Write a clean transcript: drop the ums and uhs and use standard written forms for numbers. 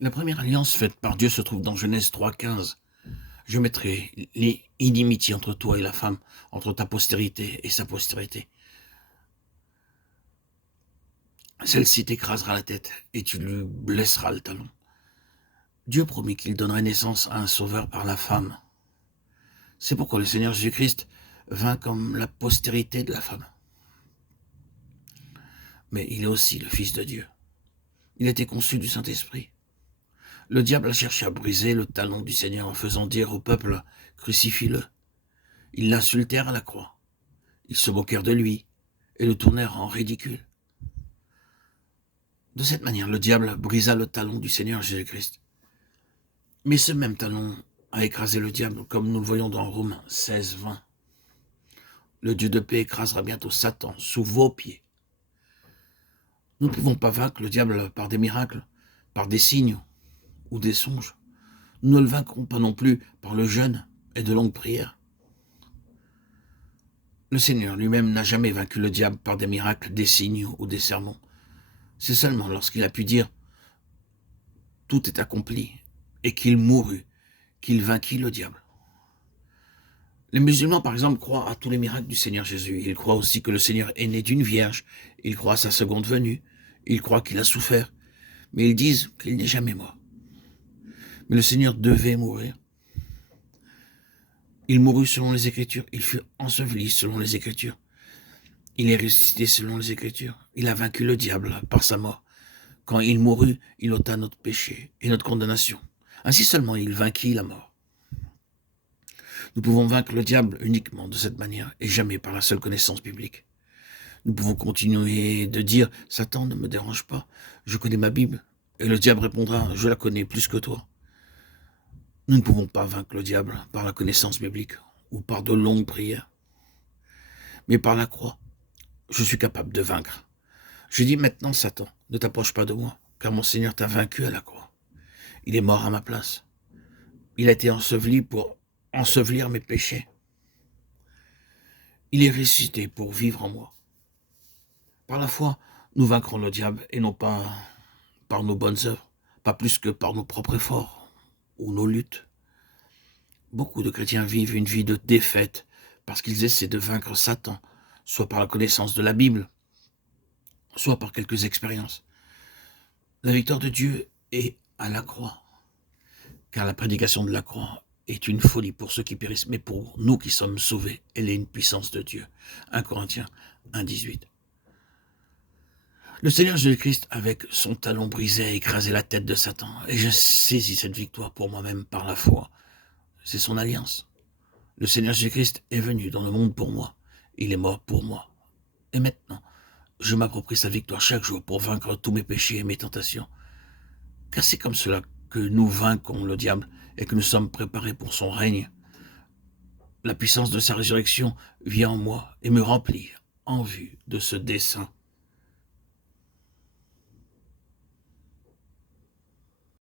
La première alliance faite par Dieu se trouve dans Genèse 3,15. Je mettrai l'inimitié entre toi et la femme, entre ta postérité et sa postérité. Celle-ci t'écrasera la tête et tu lui blesseras le talon. Dieu promit qu'il donnerait naissance à un sauveur par la femme. C'est pourquoi le Seigneur Jésus-Christ vint comme la postérité de la femme. Mais il est aussi le Fils de Dieu. Il a été conçu du Saint-Esprit. Le diable a cherché à briser le talon du Seigneur en faisant dire au peuple « Crucifie-le ». Ils l'insultèrent à la croix. Ils se moquèrent de lui et le tournèrent en ridicule. De cette manière, le diable brisa le talon du Seigneur Jésus-Christ. Mais ce même talon a écrasé le diable, comme nous le voyons dans Romains 16, 20. Le Dieu de paix écrasera bientôt Satan sous vos pieds. Nous ne pouvons pas vaincre le diable par des miracles, par des signes ou des songes. Nous ne le vaincrons pas non plus par le jeûne et de longues prières. Le Seigneur lui-même n'a jamais vaincu le diable par des miracles, des signes ou des sermons. C'est seulement lorsqu'il a pu dire « tout est accompli » et qu'il mourut, qu'il vainquit le diable. Les musulmans, par exemple, croient à tous les miracles du Seigneur Jésus. Ils croient aussi que le Seigneur est né d'une vierge. Ils croient à sa seconde venue. Ils croient qu'il a souffert. Mais ils disent qu'il n'est jamais mort. Mais le Seigneur devait mourir. Il mourut selon les Écritures. Il fut enseveli selon les Écritures. Il est ressuscité selon les Écritures. Il a vaincu le diable par sa mort. Quand il mourut, il ôta notre péché et notre condamnation. Ainsi seulement il vainquit la mort. Nous pouvons vaincre le diable uniquement de cette manière et jamais par la seule connaissance biblique. Nous pouvons continuer de dire « Satan ne me dérange pas, je connais ma Bible ». Et le diable répondra « Je la connais plus que toi ». Nous ne pouvons pas vaincre le diable par la connaissance biblique ou par de longues prières. Mais par la croix, je suis capable de vaincre. Je dis maintenant, Satan, ne t'approche pas de moi, car mon Seigneur t'a vaincu à la croix. Il est mort à ma place. Il a été enseveli pour ensevelir mes péchés. Il est ressuscité pour vivre en moi. Par la foi, nous vaincrons le diable et non pas par nos bonnes œuvres, pas plus que par nos propres efforts ou nos luttes. Beaucoup de chrétiens vivent une vie de défaite parce qu'ils essaient de vaincre Satan, soit par la connaissance de la Bible, soit par quelques expériences. La victoire de Dieu est à la croix, car la prédication de la croix est une folie pour ceux qui périssent, mais pour nous qui sommes sauvés, elle est une puissance de Dieu. 1 Corinthiens 1, 18. Le Seigneur Jésus-Christ, avec son talon brisé, a écrasé la tête de Satan, et je saisis cette victoire pour moi-même par la foi. C'est son alliance. Le Seigneur Jésus-Christ est venu dans le monde pour moi. Il est mort pour moi. Et maintenant, je m'approprie sa victoire chaque jour pour vaincre tous mes péchés et mes tentations. Car c'est comme cela que nous vainquons le diable et que nous sommes préparés pour son règne. La puissance de sa résurrection vient en moi et me remplit en vue de ce dessein.